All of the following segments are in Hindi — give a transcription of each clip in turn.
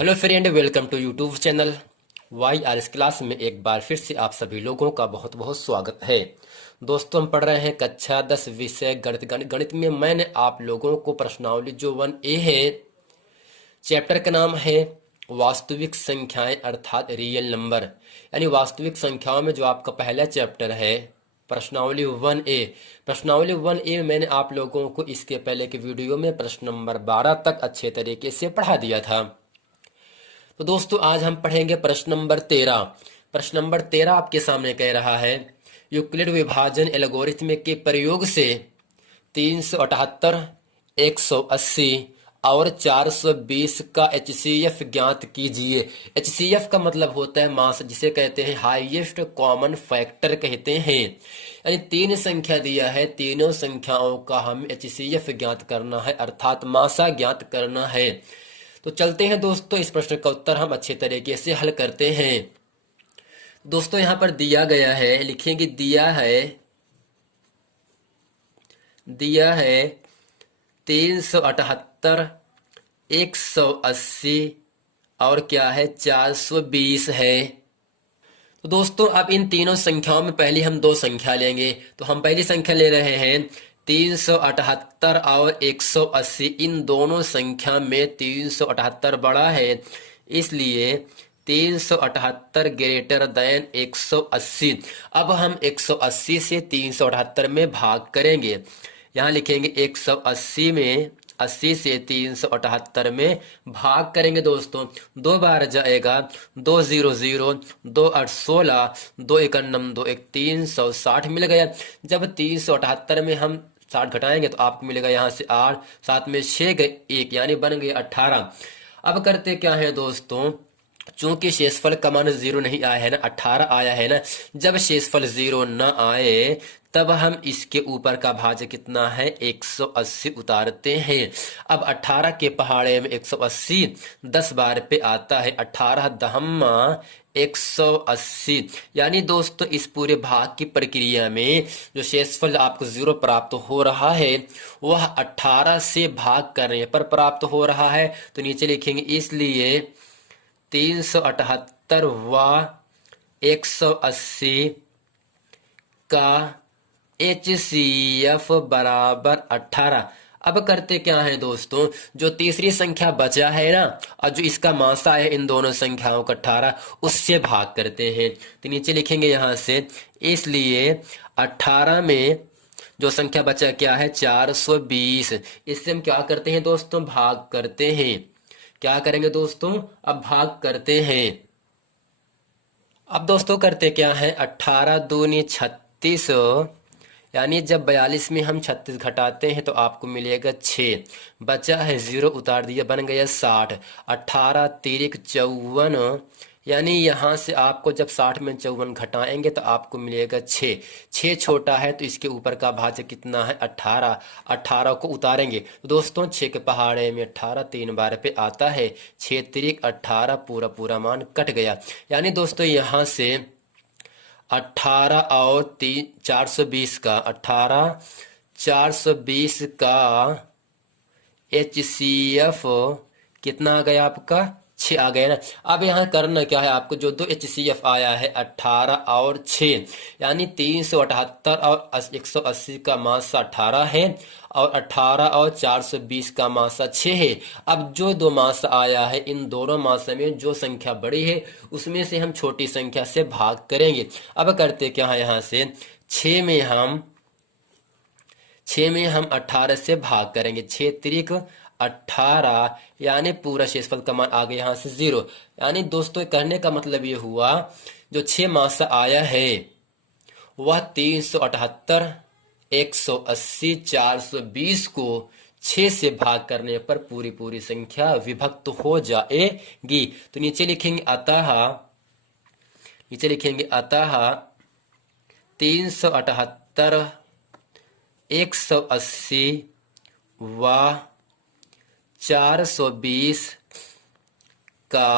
Hello friend, welcome to YouTube channel Y R S class में एक बार फिर से आप सभी लोगों का बहुत बहुत स्वागत है। दोस्तों, हम पढ़ रहे हैं कक्षा 10 विषय गणित में मैंने आप लोगों को प्रश्नावली जो 1A है, चैप्टर का नाम है वास्तविक संख्याएं अर्थात रियल नंबर, यानी वास्तविक संख्याओं में जो आपका पहला चैप्टर है प्रश्नावली 1A। प्रश्नावली 1A में मैंने आप लोगों को इसके पहले के वीडियो में प्रश्न नंबर 12 तक अच्छे तरीके से पढ़ा दिया था। तो दोस्तों, आज हम पढ़ेंगे प्रश्न नंबर 13। प्रश्न नंबर 13 आपके सामने कह रहा है, यूक्लिड विभाजन एल्गोरिथ्म के प्रयोग से 378, 180 और 420 का HCF ज्ञात कीजिए। HCF का मतलब होता है मास, जिसे कहते हैं हाईएस्ट कॉमन फैक्टर कहते हैं। यानी तीन संख्या दिया है, तीनों संख्याओं का हम HCF ज्ञात करना है अर्थात मासा ज्ञात करना है। तो चलते हैं दोस्तों, इस प्रश्न का उत्तर हम अच्छे तरीके से हल करते हैं। दोस्तों, यहां पर दिया गया है, लिखेंगे दिया है 378, 180 और क्या है 420 है। तो दोस्तों, अब इन तीनों संख्याओं में पहले हम दो संख्या लेंगे। तो हम पहली संख्या ले रहे हैं 378 और 180। इन दोनों संख्या में 378 बड़ा है, इसलिए 378 ग्रेटर देन 180। अब हम 180 से 378 में भाग करेंगे। यहाँ लिखेंगे 180 में 80 से 378 में भाग करेंगे। दोस्तों, दो बार जाएगा, 2 0 0, 2 8 16, 2 1 9 2 1 360 मिल गया। जब 378 में हम 60 घटाएंगे तो आपको मिलेगा यहाँ से 8, साथ में 6 गए 1, यानी बन गए 18। अब करते क्या है दोस्तों, चूंकि शेषफल का मान 0 नहीं आया है ना, 18 आया है ना। जब शेषफल 0 न आए तब हम इसके ऊपर का भाज्य कितना है 180 उतारते हैं। अब 18 के पहाड़े में 180 10 बार पे आता है, 18 दहम्मा 180। यानी दोस्तों, इस पूरे भाग की प्रक्रिया में जो शेषफल आपको 0 प्राप्त हो रहा है वह 18 से भाग करने पर प्राप्त हो रहा है। तो नीचे लिखेंगे, इसलिए 378 व 180 का HCF बराबर 18। अब करते क्या है दोस्तों, जो तीसरी संख्या बचा है ना, और जो इसका मासा है इन दोनों संख्याओं का 18, उससे भाग करते हैं। तो नीचे लिखेंगे यहाँ से, इसलिए 18 में जो संख्या बचा क्या है 420। इससे हम क्या करते हैं दोस्तों, भाग करते हैं। क्या करेंगे दोस्तों, अब भाग करते हैं। अब दोस्तों करते क्या है, 18 दूनी 36, यानी जब 42 में हम 36 घटाते हैं तो आपको मिलेगा 6, बचा है 0 उतार दिया, बन गया 60। 18 तिरिक 54, यानी यहाँ से आपको जब 60 में 54 घटाएंगे तो आपको मिलेगा 6। 6 छोटा है तो इसके ऊपर का भाज्य कितना है 18। 18 को उतारेंगे तो दोस्तों 6 के पहाड़े में 18 3 बार पे आता है, 6 तिरिक 18, पूरा पूरा मान कट गया। यानी दोस्तों यहाँ से 18 और 420 का 18 420 का HCF कितना आ गया आपका 6 आ गया ना। अब यहाँ करना क्या है आपको, जो दो HCF आया है 18 और 6, यानी 378 और 180 का मासा 18 है और 18 और 420 का मासा 6 है। अब जो दो मासा आया है इन दोनों मासा में जो संख्या बड़ी है उसमें से हम छोटी संख्या से भाग करेंगे। अब करते क्या है, यहाँ से 6 में हम 18 से भाग करेंगे, 6 तिरिक 18, यानी पूरा शेषफल का मान आ गया यहाँ से 0। यानी दोस्तों कहने का मतलब ये हुआ, जो 6 मासा आया है वह 378, 180, 420 को 6 से भाग करने पर पूरी पूरी संख्या विभक्त हो जाएगी। तो नीचे लिखेंगे अतः 378, 180 व 420 का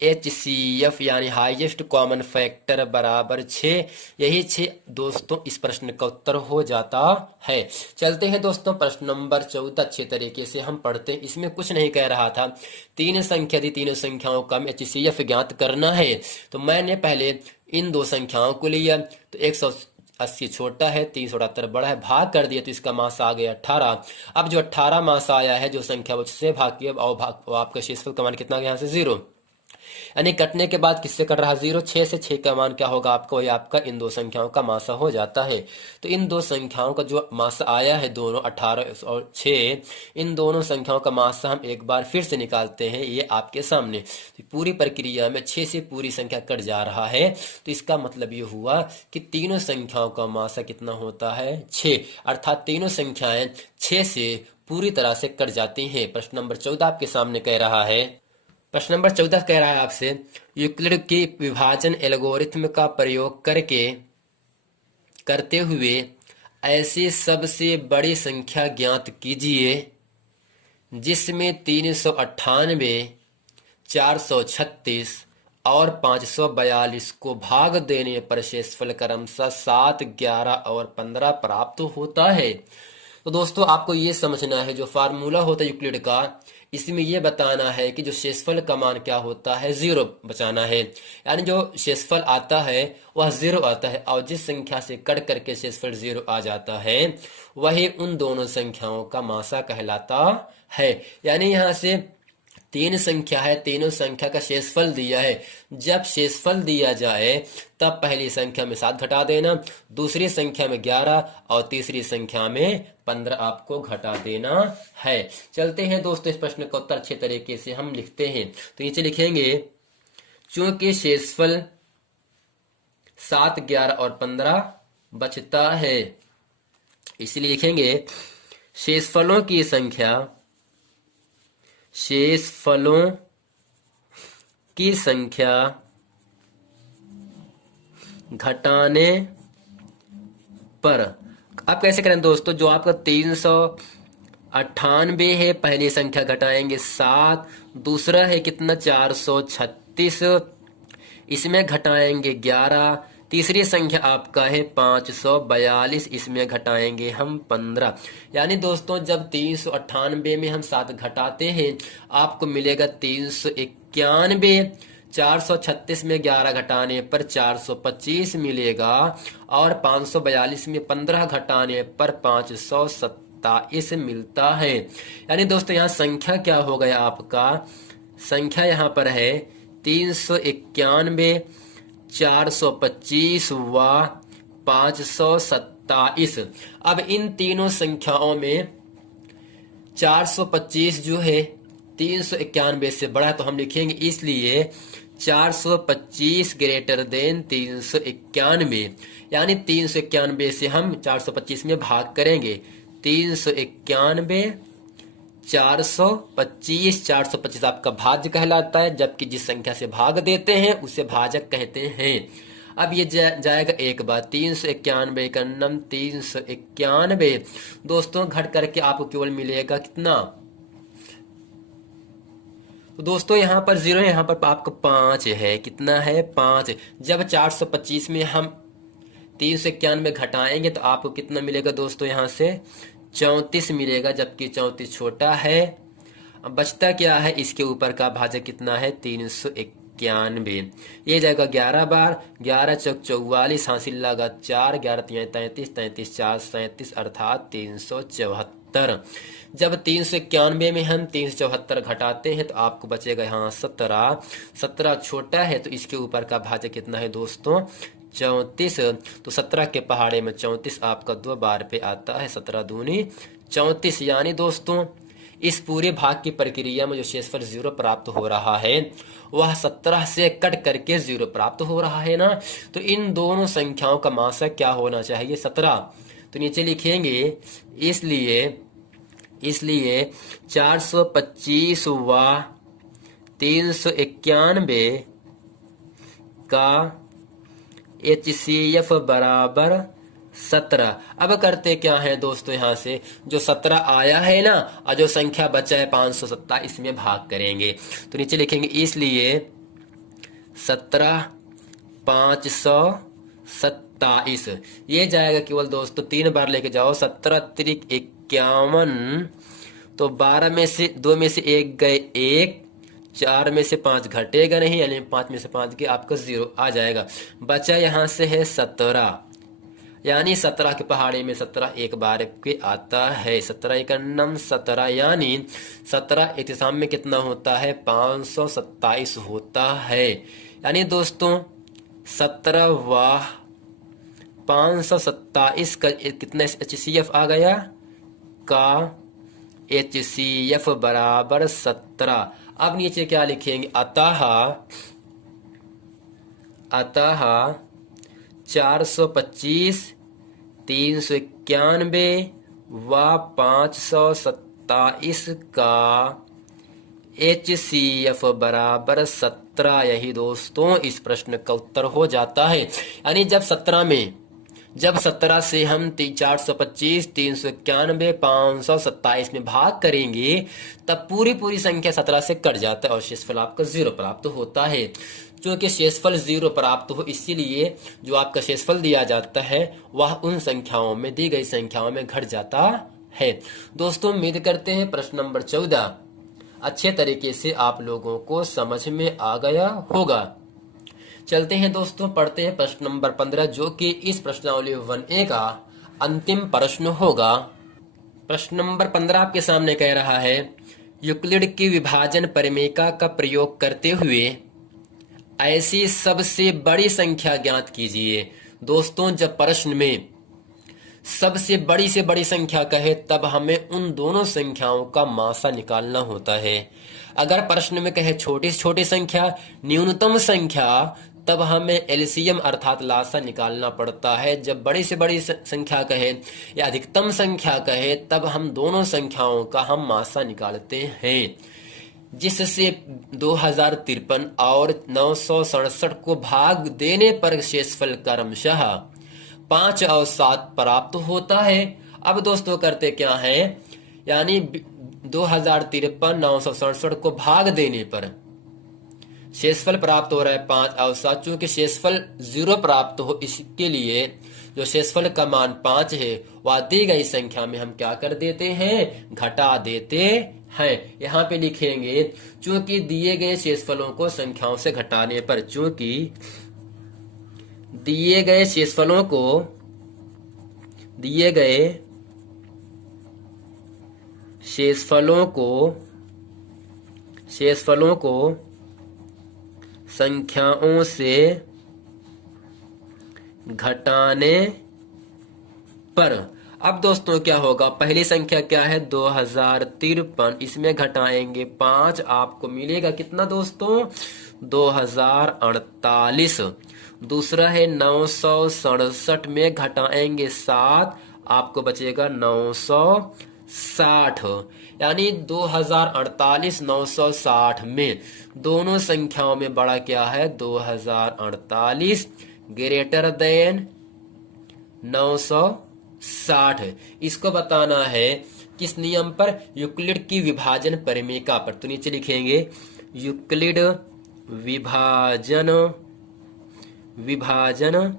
HCF यानी हाईएस्ट कॉमन फैक्टर बराबर 6। यही 6 दोस्तों इस प्रश्न का उत्तर हो जाता है। चलते हैं दोस्तों प्रश्न नंबर 14 अच्छे तरीके से हम पढ़ते हैं। इसमें कुछ नहीं कह रहा था, तीन संख्या दी, तीनों संख्याओं का HCF ज्ञात करना है। तो मैंने पहले इन दो संख्याओं को लिया, तो 180 छोटा है, 378 बड़ा है, भाग कर दिया तो इसका मास आ गया 18। अब जो 18 मास आया है, जो संख्या उससे भाग किया, और आपका शेषफल का मान कितना गया, यहाँ से 0, यानी कटने के बाद किससे कट रहा, 0। 6 से 6 का मान क्या होगा आपका, वही आपका इन दो संख्याओं का मासा हो जाता है। तो इन दो संख्याओं का जो मासा आया है, दोनों 18 और 6, इन दोनों संख्याओं का मासा हम एक बार फिर से निकालते हैं, ये आपके सामने। तो पूरी प्रक्रिया में 6 से पूरी संख्या कट जा रहा है, तो इसका मतलब ये हुआ कि तीनों संख्याओं का मासा कितना होता है, 6, अर्थात तीनों संख्याएं 6 से पूरी तरह से कट जाती हैं। प्रश्न नंबर 14 आपके सामने कह रहा है, प्रश्न नंबर 14 कह रहा है आपसे, यूक्लिड की विभाजन एल्गोरिथ्म का प्रयोग करते हुए ऐसी सबसे बड़ी संख्या ज्ञात कीजिए जिसमें 398, 436 और 542 को भाग देने पर शेषफल क्रमशः 7, 11 और 15 प्राप्त होता है। तो दोस्तों आपको ये समझना है, जो फार्मूला होता है यूक्लिड का, इसमें यह बताना है कि जो शेषफल का मान क्या होता है, 0 बचाना है। यानी जो शेषफल आता है वह 0 आता है, और जिस संख्या से कट करके शेषफल 0 आ जाता है वही उन दोनों संख्याओं का मासा कहलाता है। यानी यहाँ से 3 संख्या है, तीनों संख्या का शेषफल दिया है। जब शेषफल दिया जाए तब पहली संख्या में 7 घटा देना, दूसरी संख्या में 11 और तीसरी संख्या में 15 आपको घटा देना है। चलते हैं दोस्तों इस प्रश्न का उत्तर अच्छे तरीके से हम लिखते हैं। तो नीचे लिखेंगे, चूंकि शेषफल 7, 11 और 15 बचता है, इसलिए लिखेंगे शेषफलों की संख्या घटाने पर। अब कैसे करें दोस्तों, जो आपका 398 है, पहली संख्या घटाएंगे 7, दूसरा है कितना 436, इसमें घटाएंगे 11, तीसरी संख्या आपका है 542, इसमें घटाएंगे हम 15। यानी दोस्तों जब 398 में हम 7 घटाते हैं आपको मिलेगा 391, 436 में 11 घटाने पर 425 मिलेगा, और 542 में 15 घटाने पर 527 मिलता है। यानी दोस्तों यहाँ संख्या क्या हो गया आपका, संख्या यहाँ पर है 391, 425 व 527। अब इन तीनों संख्याओं में 425 जो है 391 से बड़ा, तो हम लिखेंगे इसलिए 425 ग्रेटर देन 391, यानी 391 से हम 425 में भाग करेंगे। 391, 425, 425 आपका भाज्य कहलाता है, जबकि जिस संख्या से भाग देते हैं उसे भाजक कहते हैं। अब ये जाएगा एक बार 391 का नम 391 दोस्तों घट करके आपको केवल मिलेगा कितना, तो दोस्तों यहाँ पर 0 है, यहाँ पर आपका 5 है, कितना है 5। जब 425 में हम 391 घटाएंगे तो आपको कितना मिलेगा दोस्तों, यहाँ से 34 मिलेगा, जबकि 34 छोटा है। अब बचता क्या है, इसके ऊपर का भाजक कितना है 391, ये जाएगा 11 बार, 11 चौक 44, हासिल लगा 4, 11 33, 33 4 37 अर्थात 374। जब 391 में हम 374 घटाते हैं तो आपको बचेगा यहाँ 17, 17 छोटा है तो इसके ऊपर का भाजक कितना है दोस्तों 34, तो 17 के पहाड़े में 34 आपका 2 बार पे आता है, 17 दूनी 34। यानी दोस्तों इस पूरे भाग की प्रक्रिया में जो शेषफल 0 प्राप्त हो रहा है वह 17 से कट करके 0 प्राप्त हो रहा है ना। तो इन दोनों संख्याओं का मासा क्या होना चाहिए 17। तो नीचे लिखेंगे इसलिए 425 व 391 का HCF बराबर 17। अब करते क्या है दोस्तों, यहाँ से जो 17 आया है ना और जो संख्या बचा है 527 इसमें भाग करेंगे। तो नीचे लिखेंगे इसलिए 17, 527, ये जाएगा केवल दोस्तों 3 बार लेके जाओ। 17 तिरिक 51, तो 12 में से 2 में से 1 गए 1, 4 में से 5 घटेगा नहीं, यानी 5 में से 5 गए, आपका 0 आ जाएगा। बचा यहाँ से है 17, यानी 17 के पहाड़ी में 17 एक बार के आता है। 17 एकन्नम 17, यानी 17 इतिसाम में कितना होता है? 527 होता है। यानी दोस्तों 17 वाह 527 का कितना HCF आ गया? का HCF बराबर 17। अब नीचे क्या लिखेंगे? अतः 425, 391 व 527 का HCF बराबर 17। यही दोस्तों इस प्रश्न का उत्तर हो जाता है। यानी जब 17 से हम 425, 391, 527 में भाग करेंगे तब पूरी संख्या 17 से कट जाता है और शेषफल आपका 0 प्राप्त होता है। क्योंकि शेषफल 0 प्राप्त हो, इसीलिए जो आपका शेषफल दिया जाता है वह उन संख्याओं में, दी गई संख्याओं में घट जाता है। दोस्तों उम्मीद करते हैं प्रश्न नंबर 14 अच्छे तरीके से आप लोगों को समझ में आ गया होगा। चलते हैं दोस्तों, पढ़ते हैं प्रश्न नंबर 15, जो कि इस प्रश्नावली 1A का अंतिम प्रश्न होगा। प्रश्न नंबर 15 आपके सामने कह रहा है, यूक्लिड की विभाजन परिमेयिका का प्रयोग करते हुए ऐसी सबसे बड़ी संख्या ज्ञात कीजिए। दोस्तों जब प्रश्न में सबसे बड़ी से बड़ी संख्या कहे तब हमें उन दोनों संख्याओं का मासा निकालना होता है। अगर प्रश्न में कहे छोटी से छोटी संख्या, न्यूनतम संख्या, तब हमें एलसीएम अर्थात लासा निकालना पड़ता है। जब बड़ी से बड़ी संख्या कहे या अधिकतम संख्या कहे तब हम दोनों संख्याओं का हम मासा निकालते हैं, जिससे 2053 और 967 को भाग देने पर शेषफल क्रमशः 5 और 7 प्राप्त होता है। अब दोस्तों करते क्या है, यानी 2053 967 को भाग देने पर शेषफल प्राप्त हो रहा है 5 और 7। चूंकि शेषफल 0 प्राप्त हो, इसके लिए जो शेषफल का मान 5 है वह दी गई संख्या में हम क्या कर देते हैं? घटा देते हैं। यहाँ पे लिखेंगे चूंकि दिए गए शेषफलों को संख्याओं से घटाने पर, चूंकि दिए गए शेषफलों को संख्याओं से घटाने पर, अब दोस्तों क्या होगा? पहली संख्या क्या है? 2053, इसमें घटाएंगे 5, आपको मिलेगा कितना दोस्तों? 2048। दूसरा है 967 में घटाएंगे 7, आपको बचेगा 960। यानी 2048 960 में दोनों संख्याओं में बड़ा क्या है? 2048 ग्रेटर देन 960। इसको बताना है किस नियम पर? यूक्लिड की विभाजन परिमेयिका पर। तो नीचे लिखेंगे यूक्लिड विभाजन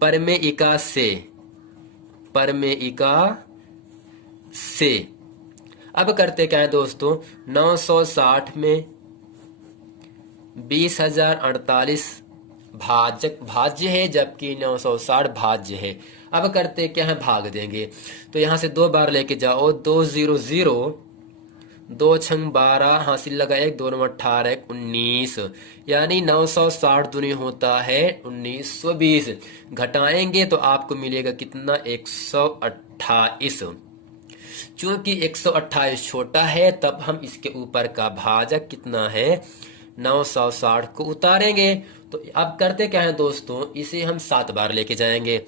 परिमेयिका से। अब करते क्या है दोस्तों? 960 में 20,048 भाज्य है, जबकि 960 भाज्य है। अब करते क्या है? भाग देंगे। तो यहां से 2 बार लेके जाओ। 2 0 0, 2 छंग 12, हासिल लगा 1, 2 9 18, 19, यानी 960 दूनी होता है 1920। घटाएंगे तो आपको मिलेगा कितना? 128। चूंकि 128 छोटा है तब हम इसके ऊपर का भाजक कितना है? 960 को उतारेंगे। तो अब करते क्या है दोस्तों? इसे हम 7 बार लेके जाएंगे।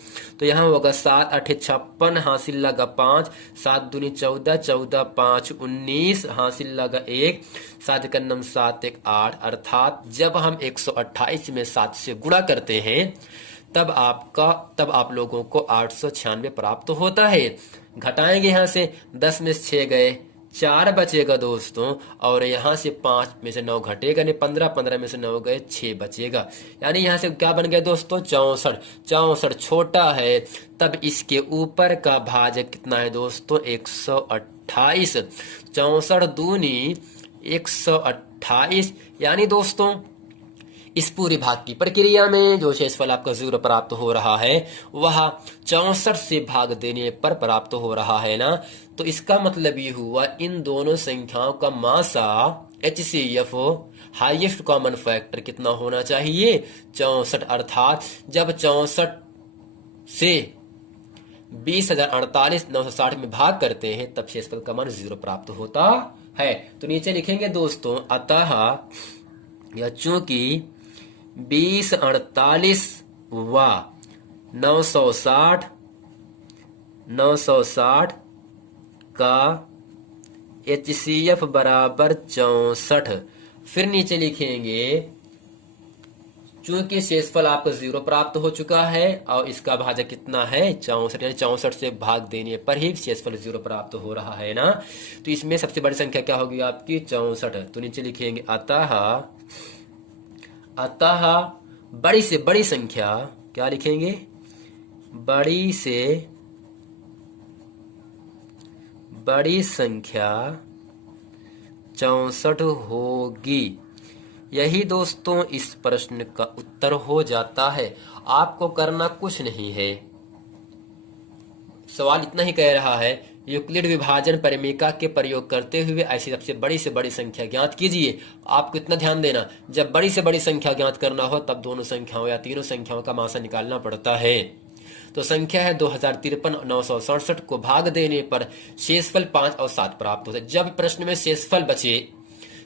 तो यहाँ होगा 7 8 56, हासिल लगा 5, 7 दूनी 14, 14 5 19, हासिल लगा 1, 7 का नम 7 1 8। अर्थात जब हम 128 में 7 से गुणा करते हैं तब आप लोगों को 896 प्राप्त होता है। घटाएंगे यहाँ से 10 में 6 गए 4 बचेगा दोस्तों, और यहाँ से 5 में से 9 घटेगा नहीं, 15, 15 में से 9 गए 6 बचेगा। यानी यहाँ से क्या बन गया दोस्तों 64। 64 छोटा है, तब इसके ऊपर का भाजक कितना है दोस्तों 128। 64 दूनी 128। यानी दोस्तों इस पूरे भाग की प्रक्रिया में जो शेषफल आपका 0 प्राप्त हो रहा है वह 64 से भाग देने पर प्राप्त हो रहा है ना। तो इसका मतलब ये हुआ इन दोनों संख्याओं का मासा HCF हाईएस्ट कॉमन फैक्टर कितना होना चाहिए 64। अर्थात जब 64 से 20,048,960 में भाग करते हैं तब शेषफल का मान 0 प्राप्त होता है। तो नीचे लिखेंगे दोस्तों अतः यह चूंकि 2048 व 960 का HCF बराबर 64। फिर नीचे लिखेंगे चूंकि शेषफल आपको 0 प्राप्त हो चुका है और इसका भाजक कितना है 64, यानी 64 से भाग देने पर ही शेषफल 0 प्राप्त हो रहा है ना। तो इसमें सबसे बड़ी संख्या क्या होगी आपकी 64। तो नीचे लिखेंगे अतः बड़ी से बड़ी संख्या, क्या लिखेंगे बड़ी से बड़ी संख्या 64 होगी। यही दोस्तों इस प्रश्न का उत्तर हो जाता है। आपको करना कुछ नहीं है, सवाल इतना ही कह रहा है यूक्लिड विभाजन परिमेका के प्रयोग करते हुए ऐसी सबसे बड़ी से बड़ी संख्या ज्ञात कीजिए। आपको इतना ध्यान देना, जब बड़ी से बड़ी संख्या ज्ञात करना हो तब दोनों संख्याओं या तीनों संख्याओं का मासा निकालना पड़ता है। तो संख्या है 2053,967 को भाग देने पर शेषफल 5 और 7 प्राप्त होता है। जब प्रश्न में शेषफल बचे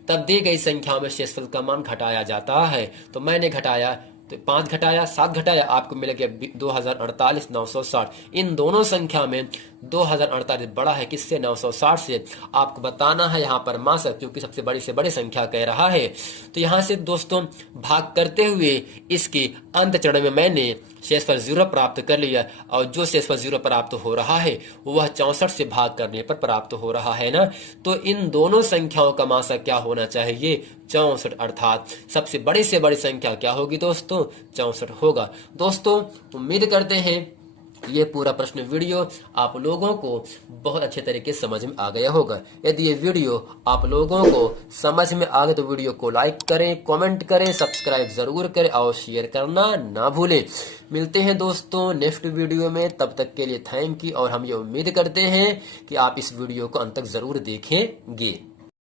तब दी गई संख्याओं में शेषफल का मान घटाया जाता है। तो मैंने घटाया, तो 5 घटाया 7 घटाया, आपको मिल गया 2048,960। इन दोनों संख्या में 2048 बड़ा है किससे 960 से। आपको बताना है यहाँ पर मासा, क्योंकि सबसे बड़ी से बड़ी संख्या कह रहा है। तो यहाँ से दोस्तों भाग करते हुए इसके अंत चरण में मैंने शेषफल 0 प्राप्त कर लिया, और जो शेषफल 0 प्राप्त हो रहा है वह 64 से भाग करने पर प्राप्त हो रहा है ना। तो इन दोनों संख्याओं का मासा क्या होना चाहिए 64। अर्थात सबसे बड़ी से बड़ी संख्या क्या होगी दोस्तों 64 होगा। दोस्तों उम्मीद करते हैं ये पूरा प्रश्न वीडियो आप लोगों को बहुत अच्छे तरीके से समझ में आ गया होगा। यदि ये वीडियो आप लोगों को समझ में आ गया तो वीडियो को लाइक करें, कमेंट करें, सब्सक्राइब जरूर करें और शेयर करना ना भूलें। मिलते हैं दोस्तों नेक्स्ट वीडियो में, तब तक के लिए थैंक यू। और हम ये उम्मीद करते हैं कि आप इस वीडियो को अंत तक जरूर देखेंगे।